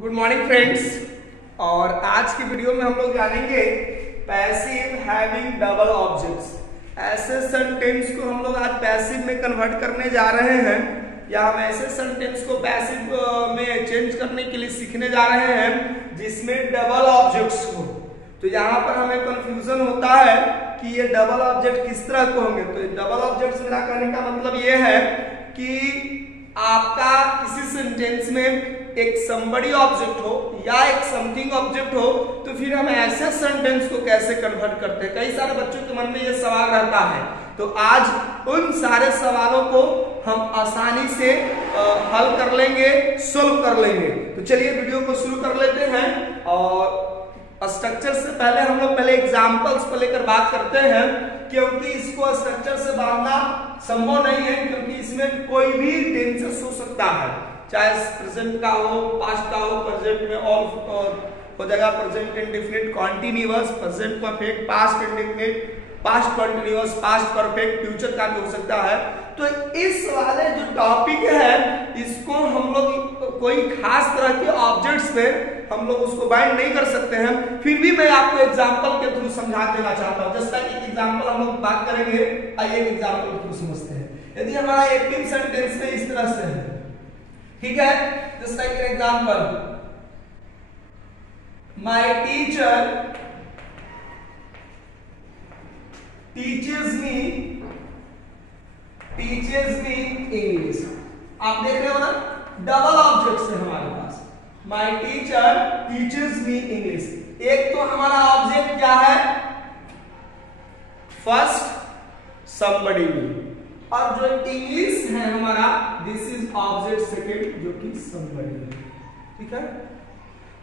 Good morning friends. और आज की वीडियो में हम लोग जानेंगे पैसिव हैविंग डबल ऑब्जेक्ट्स। ऐसे सेंटेंस को हम लोग आज पैसिव में कन्वर्ट करने जा रहे हैं, या हम ऐसे सेंटेंस को पैसिव में चेंज करने के लिए सीखने जा रहे हैं जिसमें डबल ऑब्जेक्ट्स हो। तो यहाँ पर हमें कंफ्यूजन होता है कि ये डबल ऑब्जेक्ट किस तरह के होंगे। तो डबल ऑब्जेक्ट्स मेरा कहने का मतलब ये है कि आपका किसी सेंटेंस में एक somebody ऑब्जेक्ट हो या एक समथिंग ऑब्जेक्ट हो, तो फिर हम ऐसे सेंटेंस को कैसे कन्वर्ट करते हैं। कई सारे बच्चों के मन में ये सवाल रहता है, तो आज उन सारे सवालों को हम आसानी से हल कर लेंगे, सोल्व कर लेंगे। तो चलिए वीडियो को शुरू कर लेते हैं। और स्ट्रक्चर से पहले हम लोग पहले एग्जांपल्स को लेकर बात करते हैं, क्योंकि इसको स्ट्रक्चर से बांधना संभव नहीं है, क्योंकि इसमें कोई भी टेंसेस हो सकता है, चाहे प्रेजेंट का हो, पास्ट का हो, प्रेजेंट में ऑल हो जाएगा, present indefinite, continuous, present perfect, past indefinite, past continuous, past perfect, future का भी हो सकता है। तो इस वाले जो टॉपिक है इसको हम लोग कोई खास तरह के ऑब्जेक्ट्स पे हम लोग उसको बाइंड नहीं कर सकते हैं। फिर भी मैं आपको एग्जांपल के थ्रू समझा देना चाहता हूं। जैसा कि एग्जांपल हम लोग बात करेंगे, आइए एग्जांपल के थ्रू समझते हैं। यदि हमारा एक्टिव सेंटेंस में इस तरह से है, ठीक है, just like an example, my teacher teaches me English. आप देख रहे हो ना, डबल ऑब्जेक्ट्स है हमारे पास। My teacher teaches me English. एक तो हमारा ऑब्जेक्ट क्या है, फर्स्ट somebody me, और जो इंग्लिश है हमारा दिस इज ऑब्जेक्ट सेकेंड जो कि somebody me, ठीक है।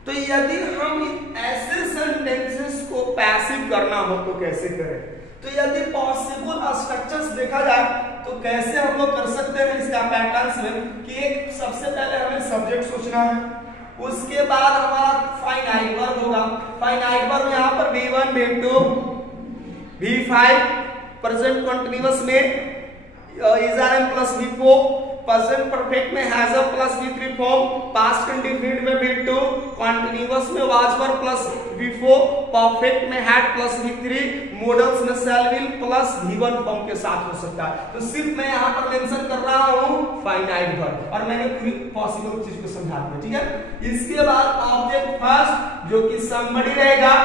तो यदि हम ऐसे सेंटेंसेस को पैसिव करना हो तो कैसे करें। तो यदि पॉसिबल स्ट्रक्चर्स देखा जाए तो कैसे हम लोग कर सकते हैं इसका पैटर्न्स में, कि एक सबसे पहले हमें सब्जेक्ट सोचना है, उसके बाद हमारा फाइनाइट वर्ब होगा। फाइनाइट वर्ब यहाँ पर V1 V2 V5, present continuous में is RM plus V4, present perfect में has a plus V3 form, past indefinite में V2, कंटीन्यूअस में was were plus V4, perfect में had प्लस V3, मॉडल्स में shall will plus V1 form के साथ हो सकता है। तो सिर्फ मैं यहाँ पर मेंशन कर रहा हूँ फाइनाइट वर्ब, और मैंने पूरी पॉसिबल चीज को समझा दिया, ठीक है। इसके बाद ऑब्जेक्ट फर्स्ट जो कि somebody रहेगा,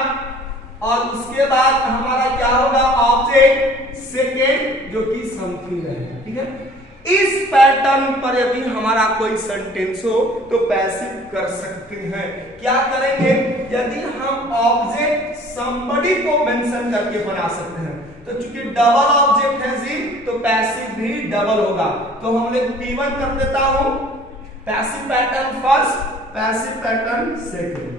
और उसके बाद हमारा क्या होगा, ऑब्जेक्ट सेकेंड जो कि समथिंग रहेगा, ठीक है। इस पैटर्न पर यदि हमारा कोई सेंटेंस हो तो पैसिव कर सकते हैं। क्या करेंगे, यदि हम ऑब्जेक्ट somebody को मेंशन करके बना सकते हैं, तो चूंकि डबल ऑब्जेक्ट है जी, तो पैसिव भी डबल होगा। तो हम लोग P1 कर देता हूं, passive pattern first, passive pattern second.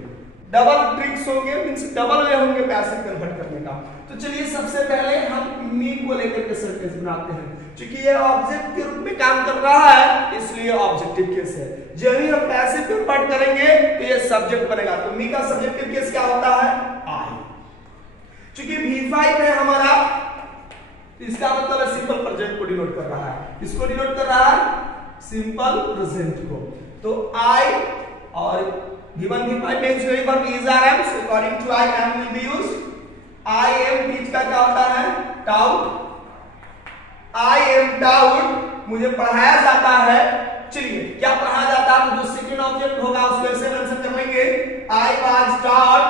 Double tricks होंगे, मींस डबल वे होंगे पैसिव कन्वर्ट करने का। तो चलिए सबसे पहले हम मी को लेकर के सेंटेंस बनाते हैं। क्योंकि ये ऑब्जेक्ट के रूप में काम कर रहा है, इसलिए ऑब्जेक्टिव केस है। जब भी हम पैसिव कन्वर्ट करेंगे तो ये सब्जेक्ट बनेगा। तो मी का सब्जेक्टिव केस क्या होता है, आई। क्योंकि V5 है हमारा, इसका मतलब है सिंपल प्रेजेंट को डिनोट कर रहा है। इसको डिनोट कर रहा है सिंपल प्रेजेंट को। तो आई और given V5 means very verb is RM, so according to I am will be used. I am teach का क्या होता है, taught। I am taught, मुझे पढ़ाया जाता है। चलिए क्या पढ़ाया जाता है, जो सेकंड ऑब्जेक्ट होगा उसको ऐसे मेंशन कर लेंगे, I was taught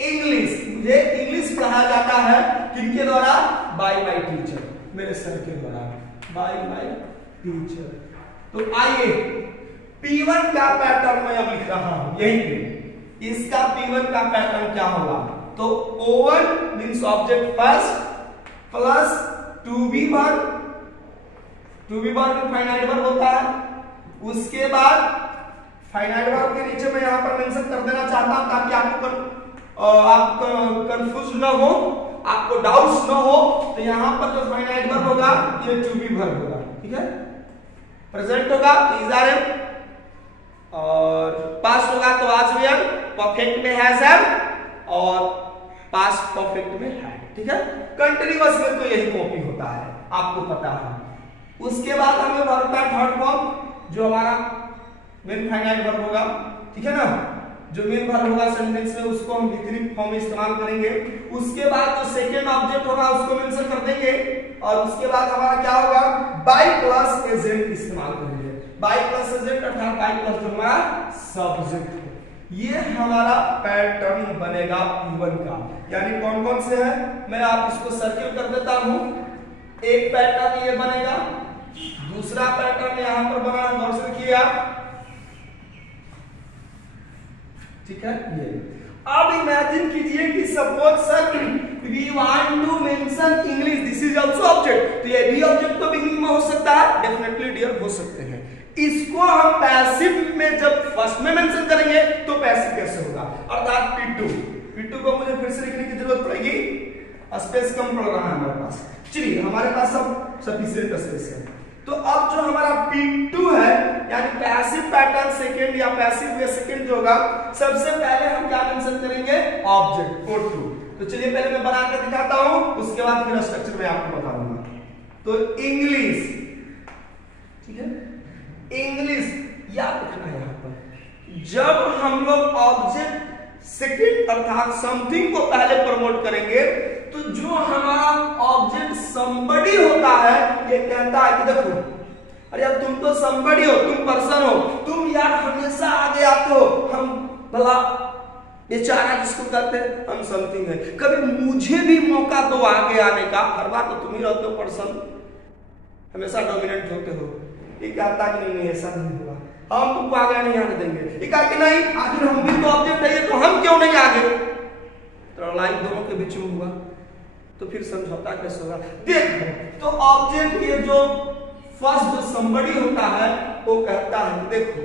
English, मुझे इंग्लिश पढ़ाया जाता है किनके द्वारा, by my teacher, मेरे सर के द्वारा, by my teacher। तो आइए P1 का पैटर्न मैं अब लिख रहा हूं यहीं पे। इसका P1 का पैटर्न क्या होगा, तो O1 means object first plus to be verb में फाइनाइट वर्ब होता है। उसके बाद फाइनाइट वर्ब के नीचे मैं यहां पर मेंशन कर देना चाहता हूं ताकि आपको कंफ्यूज न हो, आपको डाउट्स न हो। तो यहां पर जो फाइनाइट वर्ब होगा ये टू बी वर्ब होगा, ठीक है। प्रेजेंट होगा तो इज RM, और पास्ट होगा तो आज वेयर, परफेक्ट में हैज हैव, और पास्ट परफेक्ट में हैड, ठीक है। कंटीन्यूअस में तो यही कॉपी होता है, आपको पता है। उसके बाद हमें वर्ब का थर्ड फॉर्म जो हमारा मेन फाइनाइट वर्ब होगा, ठीक है ना। जो मेन वर्ब होगा सेंटेंस में उसको हम वितरित फॉर्म में इस्तेमाल करेंगे। उसके बाद जो सेकंड ऑब्जेक्ट होगा उसको मेंशन कर देंगे और उसके बाद हमारा क्या होगा, बाय प्लस एजेंट इस्तेमाल करेंगे। बाय प्लस एजेंट अर्थात बाय प्लस जो हमारा सब्जेक्ट, ये हमारा पैटर्न बनेगा P1 का। यानी कौन कौन से है, मैं आप इसको सर्किल कर देता हूं। एक पैटर्न ये बनेगा, दूसरा पैटर्न यहां पर बना, गौर से देखिए आप, ठीक है। ये अब इमेजिन कीजिए कि suppose sir we want to mention English, this is also object, तो ये भी ऑब्जेक्ट तो बिगिनिंग में हो सकता है, डेफिनेटली डियर हो सकते हैं। इसको हम पैसिव में जब फर्स्ट में मेंशन करेंगे तो पैसिव कैसे होगा, अर्थात P2 को मुझे फिर से लिखने की जरूरत पड़ेगी, स्पेस कम पड़ रहा है हमारे पास। चलिए हमारे पास सब सफिशिएंट स्पेस है। तो अब जो हमारा P2 है यानी पैसिव पैटर्न सेकंड या पैसिव वे सेकंड जो होगा, सबसे पहले हम क्या मेंशन करेंगे, ऑब्जेक्ट O2। तो चलिए पहले मैं बना के दिखाता हूं, उसके बाद फिर स्ट्रक्चर में आपको बता दूंगा। तो इंग्लिश, ठीक है, इंग्लिश याद रखना है। यहां पर जब हम लोग ऑब्जेक्ट सेकंड अर्थात समथिंग को पहले प्रमोट करेंगे तो जो हमारा ऑब्जेक्ट समबडी होता है ये कहता है कि देखो अरे यार तुम तो समबडी हो, तुम पर्सन हो, तुम यार हमेशा आगे आते हो, हम भला बेचारा जिसको कहते हैं हम समथिंग है, कभी मुझे भी मौका दो आगे आने का, हर बार तो तुम ही रहते हो पर्सन, हमेशा डोमिनेंट होते हो। ये कहता कि नहीं ऐसा नहीं होगा, हम तुमको आगे नहीं आने देंगे। ये कहा कि नहीं आखिर हम भी तो ऑब्जेक्ट है तो हम क्यों नहीं आगे, तो लड़ाई दोनों के बीच में हुआ, तो फिर समझौता कैसे होगा। देखो तो ऑब्जेक्ट ये जो फर्स्ट जो समबडी होता है वो कहता है देखो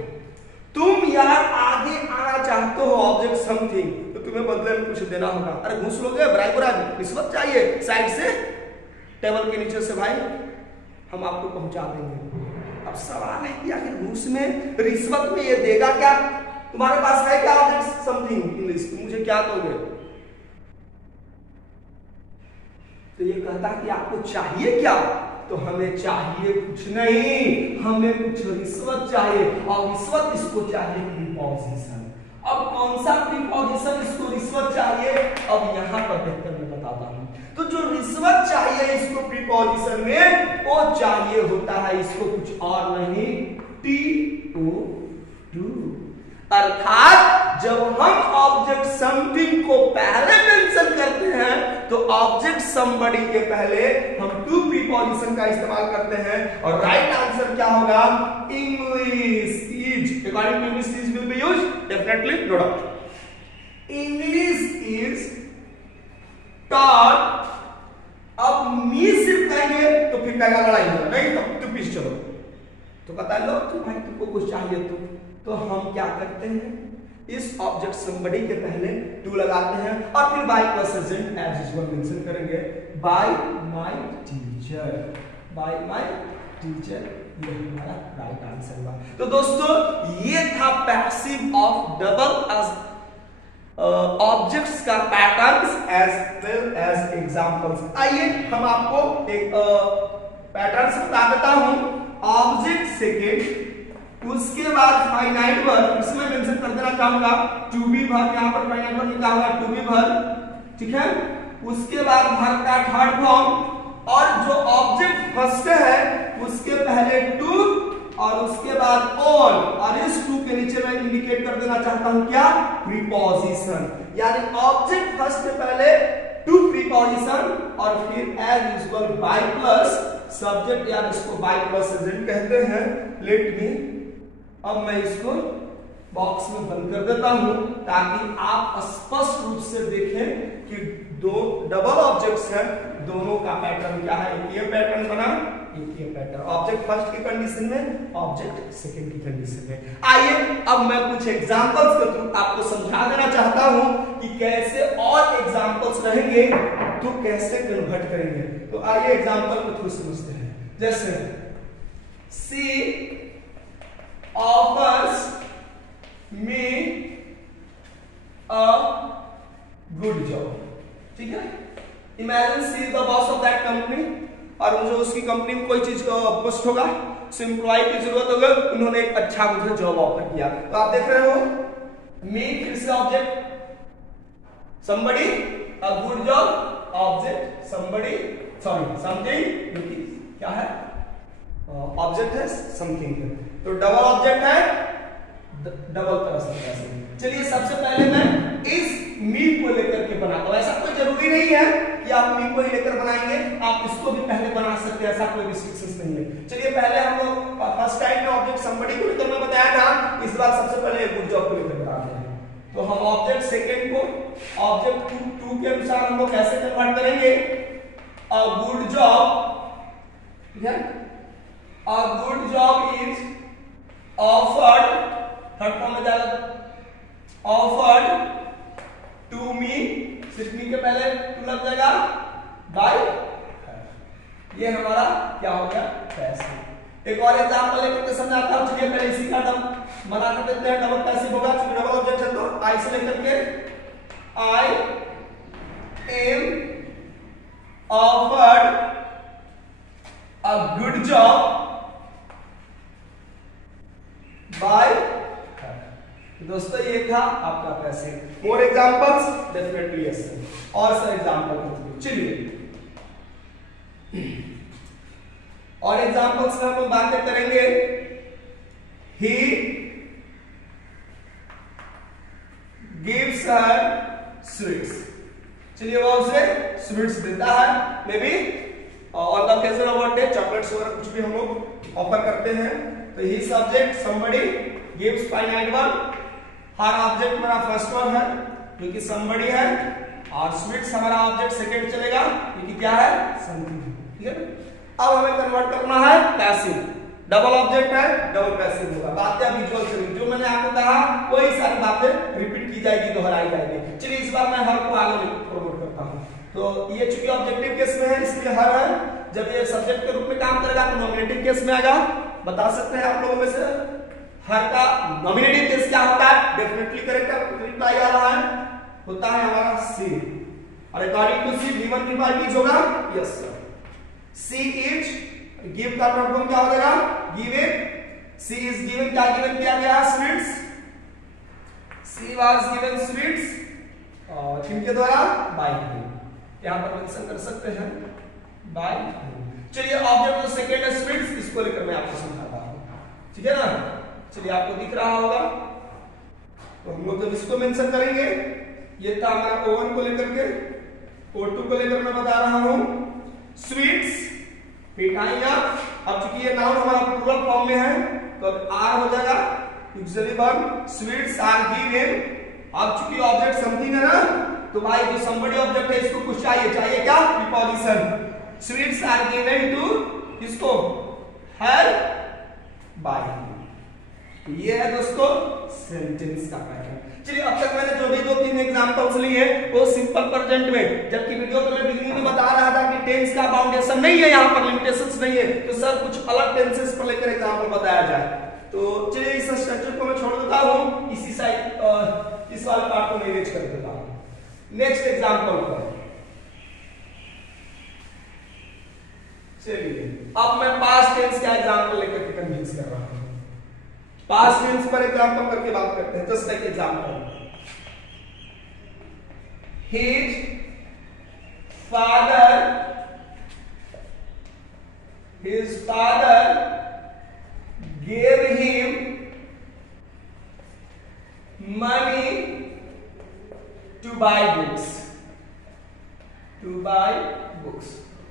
तुम यार आगे आना चाहते हो ऑब्जेक्ट समथिंग, तो तुम्हें बदले में कुछ देना होगा। अरे घूस लोगे, ब्राइब रिश्वत चाहिए साइड से, टेबल के नीचे से भाई हम आपको पहुंचा देंगे। अब सवाल है कि आखिर घूस में रिश्वत में ये देगा क्या, तुम्हारे पास है क्या ऑब्जेक्ट समथिंग इंग्लिश, तुम मुझे क्या दोगे, तो ये कहता कि आपको चाहिए क्या, तो हमें चाहिए कुछ नहीं, हमें कुछ रिश्वत चाहिए और रिश्वत इसको चाहिए प्रीपोजिशन। अब कौन सा प्रीपोजिशन इसको रिश्वत चाहिए, अब यहां पर देखकर मैं बताता हूं। तो जो रिश्वत चाहिए इसको प्रीपोजिशन में वो चाहिए होता है इसको कुछ और नहीं, TO2, अर्थात जब हम ऑब्जेक्ट समथिंग को पहले मेंशन करते हैं तो ऑब्जेक्ट समबडी के पहले हम टू प्रीपोजिशन का इस्तेमाल करते हैं और राइट आंसर क्या होगा, English is, according to English is will be used, definitely no doubt. English is taught, अब मी सिर्फ कहेंगे तो फिर क्या लड़ाई होगा, नहीं तो तू पीछे चलो, तो कहता है लो तुम भाई तुमको कुछ चाहिए तो हम क्या करते हैं इस ऑब्जेक्ट समबडी के पहले टू लगाते हैं और फिर by plus agent as usual mention करेंगे, by my teacher, by my teacher, ये हमारा राइट आंसर हुआ। तो दोस्तों ये था passive of double as objects का patterns as well as examples. आइए हम आपको एक पैटर्न्स बता देता हूं, ऑब्जेक्ट सेकेंड, उसके बाद फाइनाइट वर्ब, इसमें मेंशन कर देना चाहूंगा टू बी वर्ब, यहां पर फाइनाइट वर्ब लिखा हुआ है टू बी वर्ब, ठीक है। उसके बाद वर्ब का थर्ड फॉर्म और जो ऑब्जेक्ट फर्स्ट है उसके पहले टू और उसके बाद ऑन, और इस टू के नीचे मैं इंडिकेट कर देना चाहता हूं क्या, प्रीपोजिशन, यानी ऑब्जेक्ट फर्स्ट के पहले टू प्रीपोजिशन और फिर as usual by plus subject, या इसको बाय प्लस एजेंट कहते हैं। लेट मी, अब मैं इसको बॉक्स में बंद कर देता हूं ताकि आप स्पष्ट रूप से देखें कि दो डबल ऑब्जेक्ट्स हैं, दोनों का पैटर्न क्या है, एक ये पैटर्न बना, एक ये पैटर्न, ऑब्जेक्ट फर्स्ट की कंडीशन में, ऑब्जेक्ट सेकंड की कंडीशन में। आइए अब मैं कुछ एग्जांपल्स के थ्रू आपको समझा देना चाहता हूं कि कैसे और एग्जांपल्स रहेंगे तो कैसे कन्वर्ट करेंगे। तो आइए एग्जांपल को थ्रू समझते हैं। जैसे सी offers me a good job, ठीक है। Imagine she is the boss of that company और मुझे उसकी कंपनी में कोई चीज पोस्ट होगा कुछ एम्प्लॉय की जरूरत होगी, उन्होंने एक अच्छा मुझे जॉब ऑफर किया। तो आप देख रहे हो मी फिर से object, somebody a good job object, somebody sorry something क्या है ऑब्जेक्ट है समथिंग, तो डबल ऑब्जेक्ट है डबल तरह से। चलिए सबसे पहले मैं इस मी को लेकर के बनाता हूं। ऐसा कोई जरूरी नहीं है कि आप मी को ही लेकर बनाएंगे, आप इसको भी पहले बना सकते हैं, ऐसा कोई रिस्ट्रिक्शंस नहीं है। चलिए पहले हम लोग फर्स्ट टाइम में ऑब्जेक्ट समबडी को लेकर मैं बताया था, इस बार सबसे पहले गुड जॉब को लेकर बताते हैं। तो हम ऑब्जेक्ट सेकंड को ऑब्जेक्ट टू के अनुसार हम लोग कैसे कन्वर्ट करेंगे, अ गुड जॉब, ठीक है, a good job is offered, third form में जाएगा ऑफर्ड टू मी, सिर्फ मी के पहले टू लग जाएगा बाय, ये हमारा क्या हो गया पैसिव। एक और एग्जांपल लेकर के समझाता हूं। चलिए पहले इसी का बना कर देते हैं, डबल पैसिव होगा, क्योंकि डबल ऑब्जेक्ट है तो आई से लेकर के I am offered a good job by. दोस्तों ये था आपका passive. More examples definitely yes, और सर एग्जांपल चलिए और एग्जांपल्स में हम बातें करेंगे। ही गिव्स हर स्वीट्स, चलिए वो उसे स्वीट्स देता है, maybe on the occasion of birthday chocolates वगैरह कुछ भी हम लोग ऑफर करते हैं। तो he subject somebody gives finite verb, her object मेरा फर्स्ट वर्ब है क्योंकि somebody है, और स्वीट्स हमारा ऑब्जेक्ट सेकंड चलेगा क्योंकि क्या है समथिंग, ठीक है। अब हमें कन्वर्ट करना है पैसिव, डबल ऑब्जेक्ट है डबल पैसिव होगा। बातें विजुअल से जो मैंने आपको कहा वही सारी बातें रिपीट की जाएगी, दोहराई जाएगी। चलिए इस बार मैं हर को आगे प्रमोट करता हूं। तो ये चूंकि ऑब्जेक्टिव केस में है इसलिए हर है, जब ये सब्जेक्ट के रूप में काम करेगा तो नॉमिनेटिव केस में आएगा। बता सकते हैं आप लोगों में से हर का नॉमिनेटिव केस क्या होता है, डेफिनेटली करेक्ट रिप्लाई आ रहा है, होता है हमारा सी, और according to she given reply is होगा yes sir. She is give का प्रॉब्लम क्या हो जाएगा गिवन, सी इज गिवन, क्या गिवन किया गया sweets, she was given sweets और किनके द्वारा बाय, यहां पर मेंशन कर सकते हैं बाय। चलिए ऑब्जेक्ट जो सेकंड है स्वीट्स, इसको लेकर मैं आपको समझाता हूं, ठीक है ना। चलिए आपको दिख रहा होगा, तो हम लोग जब इसको मेंशन करेंगे, ये था हमारा ओवन को लेकर के, O2 को लेकर मैं बता रहा हूं स्वीट्स मिठाइयां। अब चूंकि ये नाउन हमारा प्लूरल फॉर्म में है तो अब आर हो जाएगा usually verb, sweets are given. अब चूंकि ऑब्जेक्ट समथिंग है ना, तो भाई जो somebody ऑब्जेक्ट है इसको कुछ चाहिए क्या preposition, sweets are given to किसको हर बाय। ये है दोस्तों सेंटेंस का पैटर्न। चलिए अब तक मैंने जो भी 2-3 एग्जांपल्स लिए वो सिंपल प्रेजेंट में, जबकि वीडियो में मैं बिगिनिंग में बता रहा था कि टेंस का बाउंडेशन नहीं है, यहाँ पर लिमिटेशंस नहीं है, तो सर कुछ अलग टेंसेस पर लेकर एग्जांपल बताया जाए। तो चलिए इस स्ट्रक्चर को मैं छोड़ देता हूँ, इसी साइड इस वाले पार्ट को मैनेज कर देता हूँ। नेक्स्ट एग्जांपल पर चलिए अब मैं पास्ट टेंस का एग्जांपल लेकर के कन्विंस कर रहा हूँ। पास्ट टेंस पर एग्जांपल करके बात करते हैं। Just like example, his father gave him money to buy books,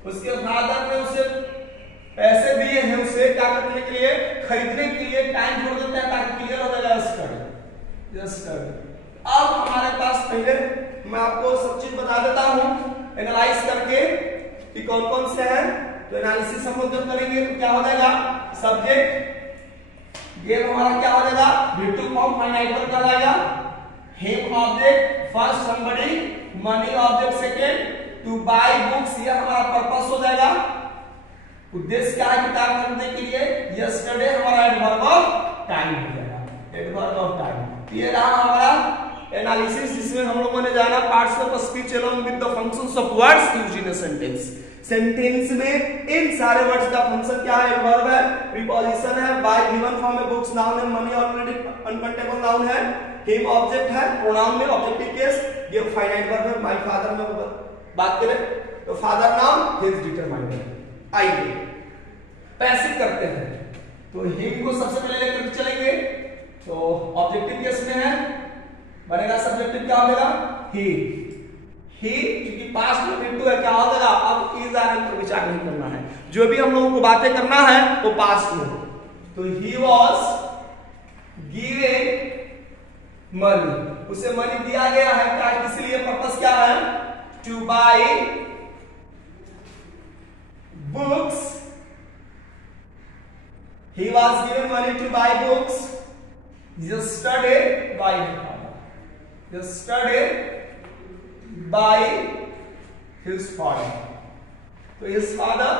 उसके फादर ने उसे पैसे दिए हैं उसे क्या करने के लिए, खरीदने के लिए। टाइम जोड़ देता है ताकि क्लियर हो जाए। यस अब हमारे पास पहले मैं आपको सब चीज बता देता हूं एनालाइज करके कि कौन कौन से हैं। तो एनालिसिस हम लोग जब करेंगे तो क्या हो जाएगा, सब्जेक्ट ये हमारा क्या हो जाएगा V2 फॉर्म फाइनाइट वर्ब का जाएगा, him object first somebody, money object second, to buy books ये हमारा पर्पस हो जाएगा, उद्देश्य क्या है किताब खरीदने के लिए। यस्टरडे हमारा एडवर्ब ऑफ टाइम हो जाएगा, एडवर्ब ऑफ टाइम। ये रहा हमारा एनालिसिस, जिसमें हम लोगों ने जाना parts of speech along with the functions of words used in a sentence. Sentence में इन सारे वर्ड्स का फंक्शन क्या है? वर्ब है, प्रीपोजिशन है, बाय गिवन फॉर्म में बुक्स नाउन है, मनी ऑलरेडी अनकाउंटेबल नाउन है, हिम ऑब्जेक्ट है, प्रोनाउन में ऑब्जेक्टिव केस, ये फाइनाइट वर्ब है, माय फादर में बात करें तो फादर नाउन, हिज डिटरमाइनर। आइए पैसिव करते हैं तो हिम को सबसे पहले लेकर चलेंगे तो ऑब्जेक्टिव केस में है, बनेगा सब्जेक्टिव क्या होगा? ही। ही क्योंकि पास्ट में बिंदु है क्या होगा? अब इज आर पर विचार नहीं करना है, जो भी हम लोगों को बातें करना है वो पास्ट में। तो ही वाज गिवन मनी, उसे मनी दिया गया है क्या? किस लिए? पर्पस क्या है? To buy books. He was given money to buy books yesterday by his father। तो his father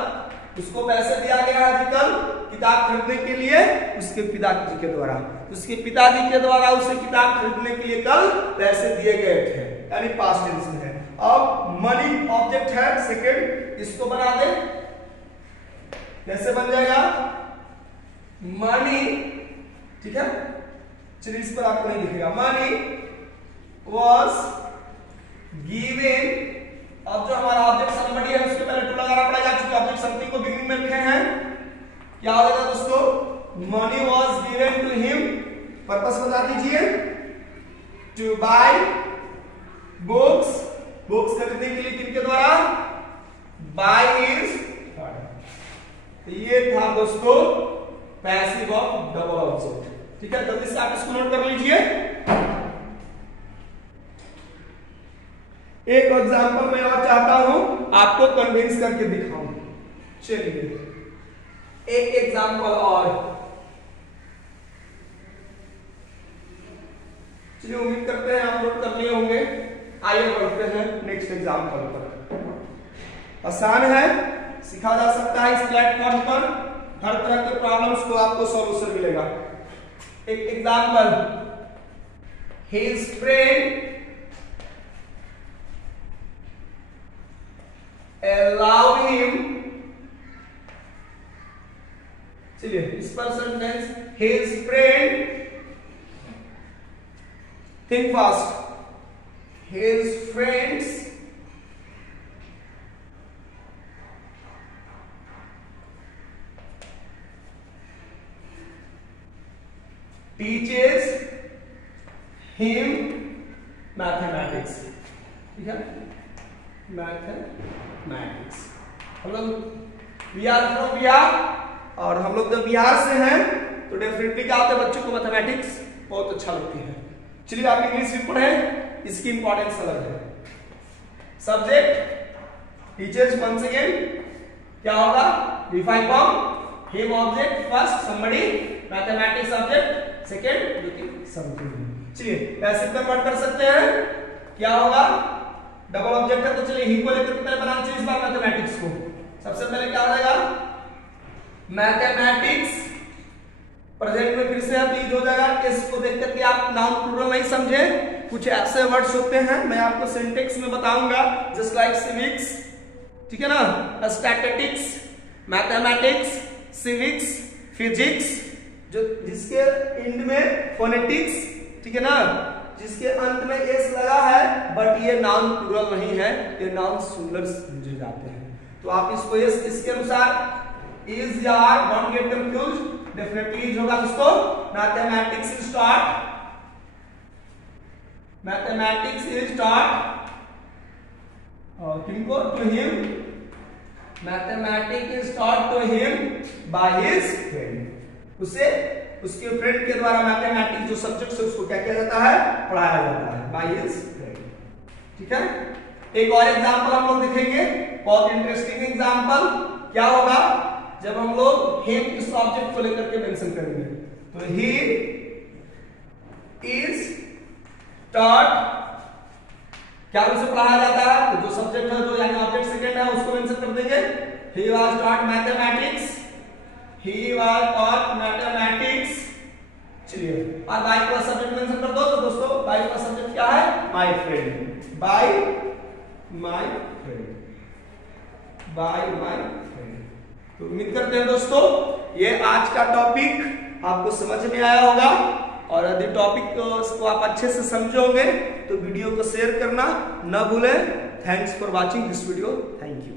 उसको पैसे दिया गया है कल किताब खरीदने के लिए उसके पिताजी के द्वारा, उसके पिताजी के द्वारा उसे किताब खरीदने के लिए कल पैसे दिए गए थे, यानी पास्ट टेंस में है। अब मनी ऑब्जेक्ट है सेकंड, इसको बना दे, कैसे बन जाएगा? मनी, ठीक है, चलिए इस पर आपको नहीं दिखेगा। मनी वॉज गिवन, अब जो हमारा ऑब्जेक्ट समबडी है उसके पहले टू लगाना पड़ेगा क्योंकि ऑब्जेक्ट समथिंग को बिगिनिंग में रखे हैं। क्या होगा दोस्तों? Money was given to him, purpose बता दीजिए, टू बाय बुक्स, बुक्स खरीदने के लिए किनके द्वारा? By his father. तो ये था दोस्तों पैसिव ऑफ डबल ऑब्जेक्ट, ठीक है, जल्दी से आप इसको नोट कर लीजिए। एक एग्जांपल मैं और चाहता हूं आपको कन्विंस करके दिखाऊं। चलिए एक एग्जांपल और, चलिए उम्मीद करते हैं आप नोट कर लिए होंगे। आइए बढ़ते हैं नेक्स्ट एग्जांपल पर। आसान है, सीखा जा सकता है इस प्लेटफॉर्म पर, हर तरह के प्रॉब्लम्स को आपको सॉल्यूशन मिलेगा। एक example, his friend allowed him, चलिए इस पर sentence, his friend, think fast, his friends teaches him mathematics, ठीक है, मैथमेटिक्स। हम लोग बिहार फ्रॉम बिहार, और हम लोग जब बिहार से हैं तो डेफिनेटली क्या होता है, बच्चों को मैथमेटिक्स बहुत अच्छा लगती है। चलिए आप इंग्लिश भी पढ़ें, इसकी इंपॉर्टेंस अलग है। सब्जेक्ट टीचर्स, वंस अगेन क्या होगा? Define form, him object first, somebody, mathematics object second, something. चलिए पैसिव कन्वर्ट कर सकते हैं, क्या होगा? डबल ऑब्जेक्ट है तो चलिए ही को लेकर पहले बनाना चाहिए इस बार मैथमेटिक्स को। सबसे पहले क्या हो जाएगा? मैथमेटिक्स, प्रेजेंट में फिर से अब यूज हो जाएगा। इसको देख करके आप नाउन प्लूरल नहीं समझे, कुछ ऐसे वर्ड्स होते हैं मैं आपको सिंटेक्स में बताऊंगा, जस्ट लाइक सिविक्स, ठीक है ना, स्टैटिस्टिक्स, मैथमेटिक्स, सिविक्स, फिजिक्स, जो जिसके एंड में फोनेटिक्स, ठीक है ना, जिसके अंत में एस लगा है, बट ये नाउन प्लूरल नहीं है, ये नाउन सिंगुलर समझे जाते हैं। तो आप इसको इसके अनुसार इज या don't get confuse, definitely is होगा दोस्तों। Mathematics is taught, mathematics is taught किनको? To him, mathematics is taught to him by his friend, उसे उसके फ्रेंड के द्वारा मैथमेटिक्स जो सब्जेक्ट है उसको क्या किया जाता है? पढ़ाया जाता है, बाय हिज फ्रेंड, ठीक है। एक और एग्जांपल हम लोग देखेंगे, बहुत इंटरेस्टिंग एग्जांपल। क्या होगा जब हम लोग हिम इस ऑब्जेक्ट को लेकर के मेंशन करेंगे? तो ही इज टॉट, क्या उसे पढ़ाया जाता है? तो जो सब्जेक्ट है, जो यानी ऑब्जेक्ट सेकंड है, उसको मेंशन कर देंगे। He was taught mathematics, he was taught mathematics। चलिए और बाय का सब्जेक्ट मेंशन कर दो, तो दोस्तों बाय का सब्जेक्ट क्या है? my friend, by my friend, by my friend. तो उम्मीद करते हैं दोस्तों ये आज का टॉपिक आपको समझ में आया होगा, और यदि टॉपिक को आप अच्छे से समझोगे तो वीडियो को शेयर करना न भूलें। Thanks for watching this video. Thank you.